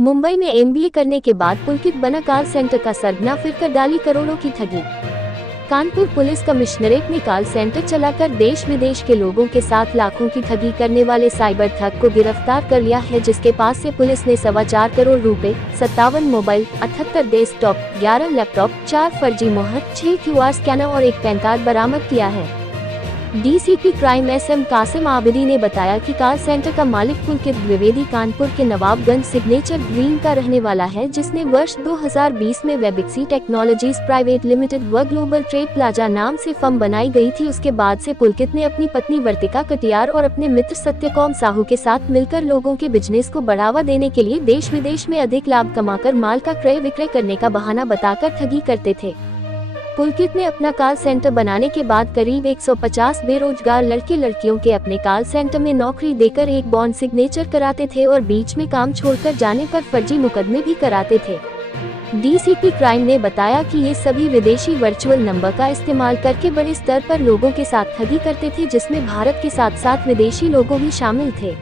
मुंबई में एमबीए करने के बाद पुलकित बना कॉल सेंटर का सरगना, फिर कर डाली करोड़ों की ठगी। कानपुर पुलिस कमिश्नरेट में कॉल सेंटर चलाकर देश विदेश के लोगों के साथ लाखों की ठगी करने वाले साइबर ठग को गिरफ्तार कर लिया है, जिसके पास से पुलिस ने 4.25 करोड़ रुपए, 57 मोबाइल, 78 डेस्कटॉप, 11 लैपटॉप, 4 फर्जी मोहर, 6 क्यूआर स्कैनर और एक पैन कार्ड बरामद किया है। DCP crime SM Kasim Abidi ने बताया कि कॉल सेंटर का मालिक पुलकित द्विवेदी कानपुर के नवाबगंज सिग्नेचर ग्रीन का रहने वाला है, जिसने वर्ष 2020 में वेबिक्सी टेक्नोलॉजीज प्राइवेट लिमिटेड व ग्लोबल ट्रेड प्लाजा नाम से फर्म बनाई गई थी। उसके बाद से पुलकित ने अपनी पत्नी वर्तिका कटियार और अपने मित्र सत्यकौम साहू के साथ मिलकर लोगों के बिजनेस को बढ़ावा देने के लिए देश विदेश में अधिक लाभ कमाकर माल का क्रय विक्रय करने का बहाना बताकर ठगी करते थे। पुलकित ने अपना कॉल सेंटर बनाने के बाद करीब 150 बेरोजगार लड़के लड़कियों के अपने कॉल सेंटर में नौकरी देकर एक बॉन्ड सिग्नेचर कराते थे और बीच में काम छोड़कर जाने पर फर्जी मुकदमे भी कराते थे। डीसीपी क्राइम ने बताया कि ये सभी विदेशी वर्चुअल नंबर का इस्तेमाल करके बड़े स्तर पर लोगों के साथ ठगी करते थे, जिसमें भारत के साथ साथ विदेशी लोगों भी शामिल थे।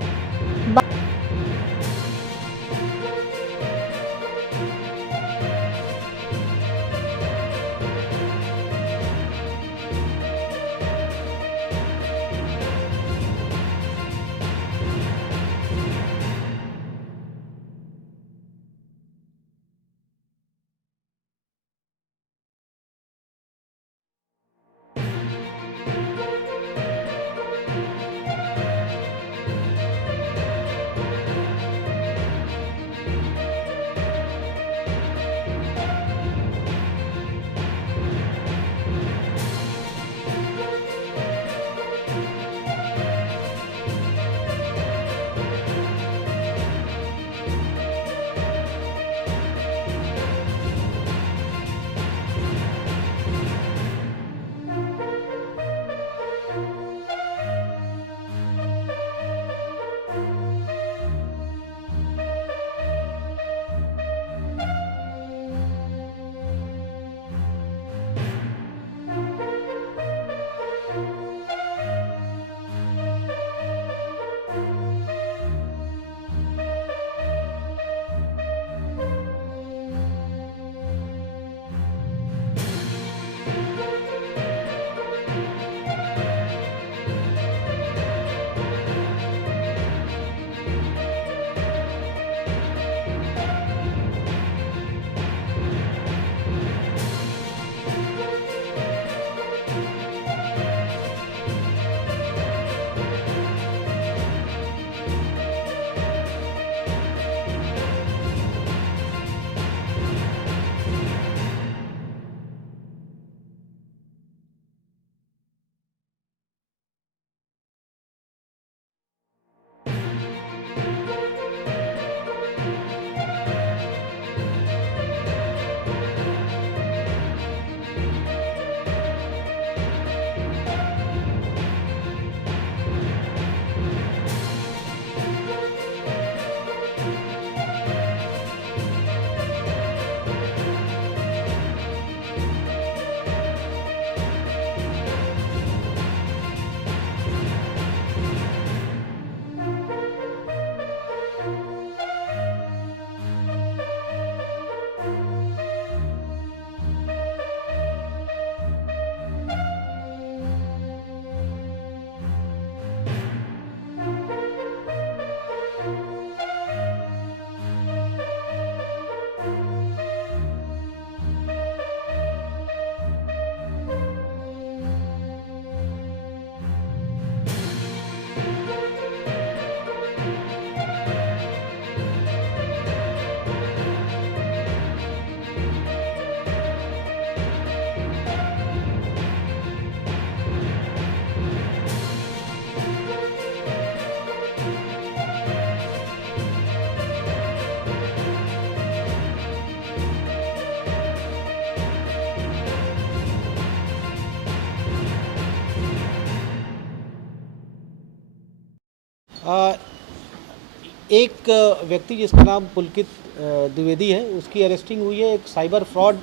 एक व्यक्ति जिसका नाम पुलकित द्विवेदी है, उसकी अरेस्टिंग हुई है। एक साइबर फ्रॉड,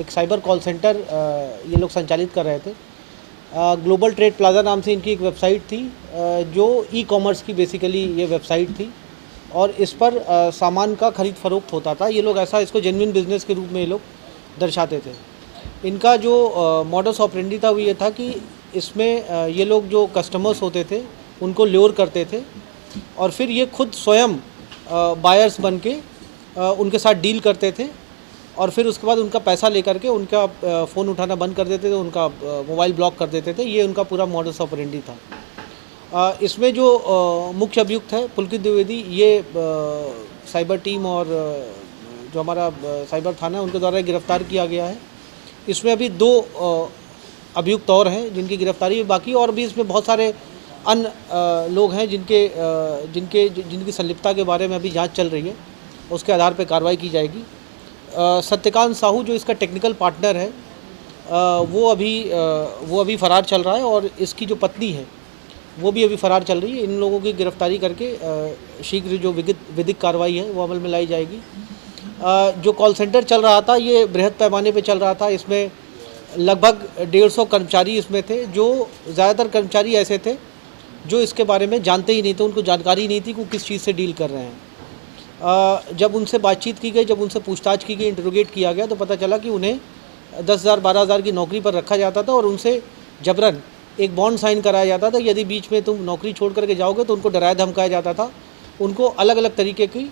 एक साइबर कॉल सेंटर ये लोग संचालित कर रहे थे। ग्लोबल ट्रेड प्लाजा नाम से इनकी एक वेबसाइट थी, जो ई कॉमर्स की बेसिकली ये वेबसाइट थी। और इस पर सामान का खरीद फरोख्त होता था। ये लोग ऐसा इसको जेन्युइन बिजनेस के रूप में ये लोग दर्शाते थे। इनका जो मॉडस ऑपरेंडी था वो ये था कि इसमें ये लोग जो कस्टमर्स होते थे उनको ल्योर करते थे और फिर ये खुद स्वयं बायर्स बन के उनके साथ डील करते थे और फिर उसके बाद उनका पैसा लेकर के उनका फ़ोन उठाना बंद कर देते थे, उनका मोबाइल ब्लॉक कर देते थे। ये उनका पूरा मॉडस ऑपरेंडी था। इसमें जो मुख्य अभियुक्त है पुलकित द्विवेदी, ये साइबर टीम और जो हमारा साइबर थाना है उनके द्वारा गिरफ्तार किया गया है। इसमें अभी 2 अभियुक्त और हैं जिनकी गिरफ्तारी बाकी, और भी इसमें बहुत सारे अन्य लोग हैं जिनकी संलिप्तता के बारे में अभी जांच चल रही है, उसके आधार पर कार्रवाई की जाएगी। सत्यकांत साहू जो इसका टेक्निकल पार्टनर है वो अभी फ़रार चल रहा है और इसकी जो पत्नी है वो भी अभी फ़रार चल रही है। इन लोगों की गिरफ्तारी करके शीघ्र जो विधिक कार्रवाई है वो अमल में लाई जाएगी। जो कॉल सेंटर चल रहा था ये बृहद पैमाने पे चल रहा था। इसमें लगभग 150 कर्मचारी इसमें थे। जो ज़्यादातर कर्मचारी ऐसे थे जो इसके बारे में जानते ही नहीं थे, उनको जानकारी नहीं थी कि वो किस चीज़ से डील कर रहे हैं। जब उनसे बातचीत की गई, जब उनसे पूछताछ की गई, इंटरोगेट किया गया, तो पता चला कि उन्हें 10,000 12,000 की नौकरी पर रखा जाता था और उनसे जबरन एक बॉन्ड साइन कराया जाता था। यदि बीच में तुम नौकरी छोड़ करके जाओगे तो उनको डराया धमकाया जाता था। उनको अलग अलग तरीके की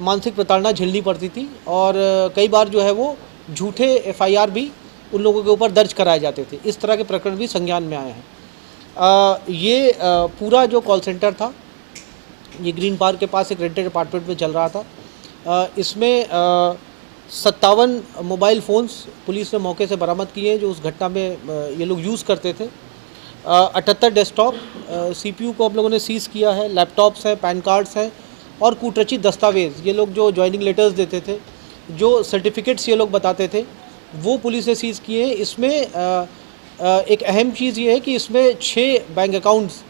मानसिक प्रताड़ना झेलनी पड़ती थी और कई बार जो है वो झूठे FIR भी उन लोगों के ऊपर दर्ज कराए जाते थे। इस तरह के प्रकरण भी संज्ञान में आए हैं। ये पूरा जो कॉल सेंटर था ये ग्रीन पार्क के पास एक रेंटेड अपार्टमेंट में चल रहा था। इसमें 57 मोबाइल फ़ोन्स पुलिस ने मौके से बरामद किए हैं जो उस घटना में ये लोग यूज़ करते थे। 78 डेस्कटॉप CPU को हम लोगों ने सीज़ किया है। लैपटॉप्स हैं, पैन कार्ड्स हैं और कूटरचित दस्तावेज़, ये लोग जो जॉइनिंग लेटर्स देते थे, जो सर्टिफिकेट्स ये लोग बताते थे, वो पुलिस ने सीज़ किए हैं। इसमें एक अहम चीज़ ये है कि इसमें 6 बैंक अकाउंट्स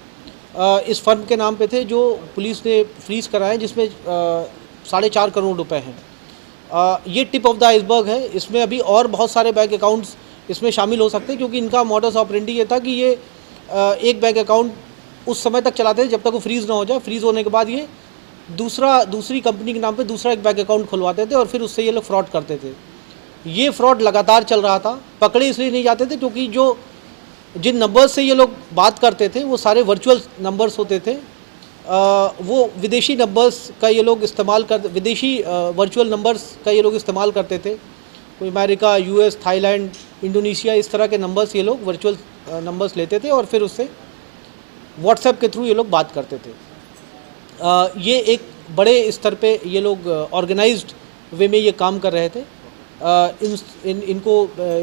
इस फर्म के नाम पे थे जो पुलिस ने फ्रीज़ कराए, जिसमें 4.5 करोड़ रुपए हैं। ये टिप ऑफ द आइसबर्ग है। इसमें अभी और बहुत सारे बैंक अकाउंट्स इसमें शामिल हो सकते हैं क्योंकि इनका मॉडस ऑपरेंडी ये था कि ये एक बैंक अकाउंट उस समय तक चलाते थे जब तक वो फ्रीज़ ना हो जाए। फ्रीज़ होने के बाद ये दूसरी कंपनी के नाम पे दूसरा एक बैंक अकाउंट खुलवाते थे और फिर उससे ये लोग फ्रॉड करते थे। ये फ्रॉड लगातार चल रहा था। पकड़े इसलिए नहीं जाते थे क्योंकि जिन नंबर्स से ये लोग बात करते थे वो सारे वर्चुअल नंबर्स होते थे। वो विदेशी नंबर्स का ये लोग विदेशी वर्चुअल नंबर्स का ये लोग इस्तेमाल करते थे। कोई अमेरिका, US, थाईलैंड, इंडोनेशिया, इस तरह के नंबर्स ये लोग वर्चुअल नंबर्स लेते थे और फिर उससे व्हाट्सएप के थ्रू ये लोग बात करते थे। ये एक बड़े स्तर पे ये लोग ऑर्गेनाइज्ड वे में ये काम कर रहे थे।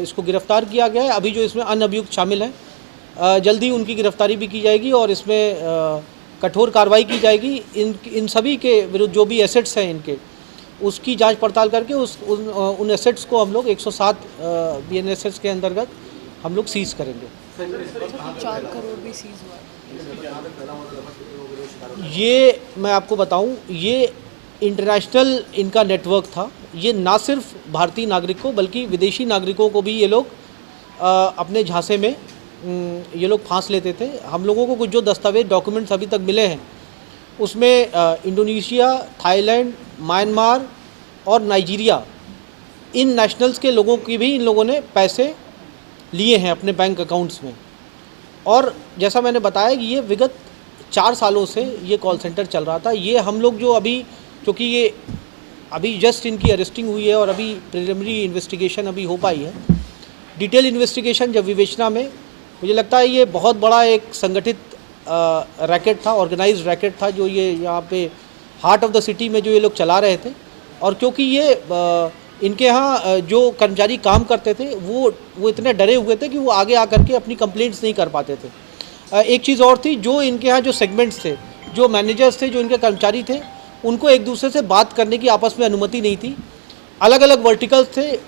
इसको गिरफ्तार किया गया है। अभी जो इसमें अन्य अभियुक्त शामिल हैं जल्दी उनकी गिरफ्तारी भी की जाएगी और इसमें कठोर कार्रवाई की जाएगी। इन सभी के विरुद्ध जो भी एसेट्स हैं इनके, उसकी जांच पड़ताल करके उन एसेट्स को हम लोग 107 BNSS के अंतर्गत हम लोग सीज करेंगे। 4 करोड़ भी सीज हुआ। ये मैं आपको बताऊं, ये इंटरनेशनल इनका नेटवर्क था। ये ना सिर्फ भारतीय नागरिकों बल्कि विदेशी नागरिकों को भी ये लोग अपने झांसे में ये लोग फांस लेते थे। हम लोगों को कुछ जो दस्तावेज डॉक्यूमेंट्स अभी तक मिले हैं उसमें इंडोनेशिया, थाईलैंड, म्यांमार और नाइजीरिया, इन नेशनल्स के लोगों की भी इन लोगों ने पैसे लिए हैं अपने बैंक अकाउंट्स में। और जैसा मैंने बताया कि ये विगत 4 सालों से ये कॉल सेंटर चल रहा था। ये हम लोग जो अभी, क्योंकि ये अभी जस्ट इनकी अरेस्टिंग हुई है और अभी प्रिलिमिनरी इन्वेस्टिगेशन अभी हो पाई है। डिटेल इन्वेस्टिगेशन जब विवेचना में, मुझे लगता है ये बहुत बड़ा एक संगठित रैकेट था, ऑर्गेनाइज्ड रैकेट था जो ये यहाँ पे हार्ट ऑफ द सिटी में जो ये लोग चला रहे थे। और क्योंकि ये इनके यहाँ जो कर्मचारी काम करते थे वो इतने डरे हुए थे कि वो आगे आकर के अपनी कंप्लेंट्स नहीं कर पाते थे। एक चीज़ और थी, जो इनके यहाँ जो सेगमेंट्स थे, जो मैनेजर्स थे, जो इनके कर्मचारी थे, उनको एक दूसरे से बात करने की आपस में अनुमति नहीं थी। अलग अलग वर्टिकल्स थे।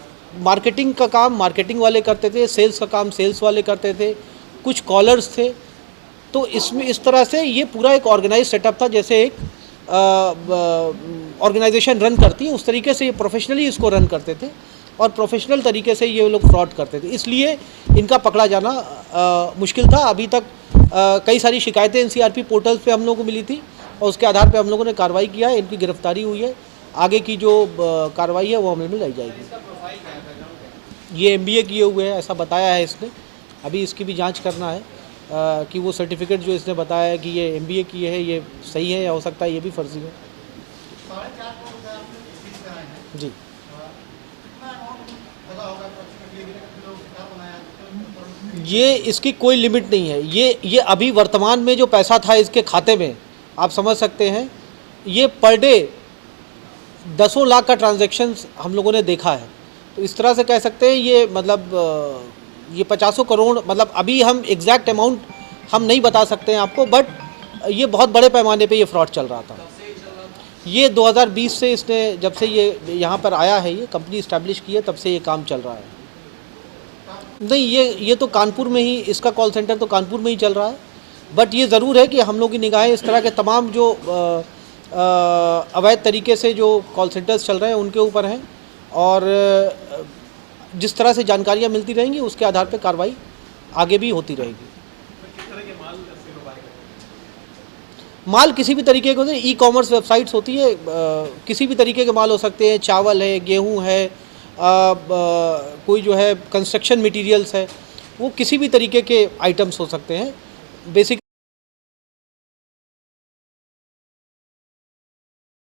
मार्केटिंग का काम मार्केटिंग वाले करते थे, सेल्स का काम सेल्स वाले करते थे, कुछ कॉलर्स थे। तो इसमें इस तरह से ये पूरा एक ऑर्गेनाइज सेटअप था, जैसे एक ऑर्गेनाइजेशन रन करती है उस तरीके से ये प्रोफेशनली इसको रन करते थे और प्रोफेशनल तरीके से ये लोग फ्रॉड करते थे। इसलिए इनका पकड़ा जाना मुश्किल था। अभी तक कई सारी शिकायतें NCRP पोर्टल्स पे हम लोगों को मिली थी और उसके आधार पर हम लोगों ने कार्रवाई किया है, इनकी गिरफ्तारी हुई है। आगे की जो कार्रवाई है वो अमल में लाई जाएगी। ये MBA किए हुए हैं ऐसा बताया है इसने, अभी इसकी भी जांच करना है कि वो सर्टिफिकेट जो इसने बताया है कि ये MBA किए है ये सही है या हो सकता है ये भी फर्जी है। जी ये इसकी कोई लिमिट नहीं है। ये अभी वर्तमान में जो पैसा था इसके खाते में, आप समझ सकते हैं, ये पर डे दसों लाख का ट्रांजैक्शंस हम लोगों ने देखा है। तो इस तरह से कह सकते हैं ये मतलब ये 50 करोड़, मतलब अभी हम एग्जैक्ट अमाउंट हम नहीं बता सकते हैं आपको, बट ये बहुत बड़े पैमाने पे ये फ्रॉड चल रहा था। ये 2020 से इसने, जब से ये यहाँ पर आया है, ये कंपनी इस्टेब्लिश की है, तब से ये काम चल रहा है। नहीं, ये तो कानपुर में ही, इसका कॉल सेंटर तो कानपुर में ही चल रहा है, बट ये ज़रूर है कि हम लोग की निगाहें इस तरह के तमाम जो अवैध तरीके से जो कॉल सेंटर्स चल रहे हैं उनके ऊपर हैं, और जिस तरह से जानकारियाँ मिलती रहेंगी उसके आधार पर कार्रवाई आगे भी होती रहेगी। माल किसी भी तरीके के होते हैं, ई-कॉमर्स वेबसाइट्स होती है, किसी भी तरीके के माल हो सकते हैं, चावल है, गेहूं है, कोई जो है कंस्ट्रक्शन मटेरियल्स है, वो किसी भी तरीके के आइटम्स हो सकते हैं बेसिक।